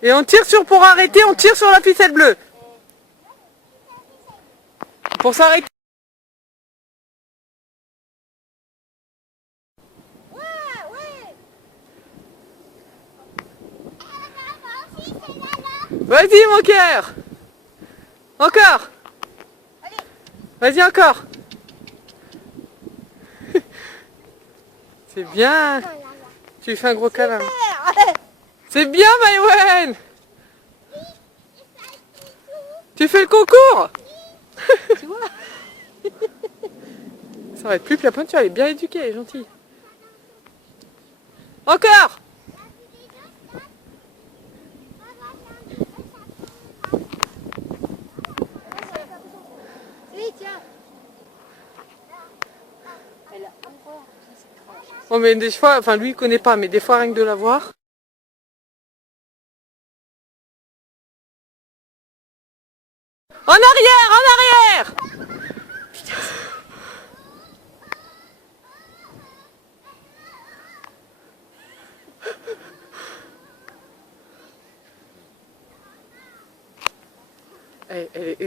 Et on tire pour arrêter, on tire sur la ficelle bleue. Pour s'arrêter. Vas-y mon cœur. Encore. Vas-y encore. C'est bien. Tu lui fais un gros câlin. C'est bien Maïwen. Tu fais le concours. Tu vois? Ça va être plus que la pointure, elle est bien éduquée, elle est gentille. Encore. Oui, tiens. Oh mais des fois, enfin lui il connaît pas, mais des fois rien que de la voir. En arrière, en arrière. Elle est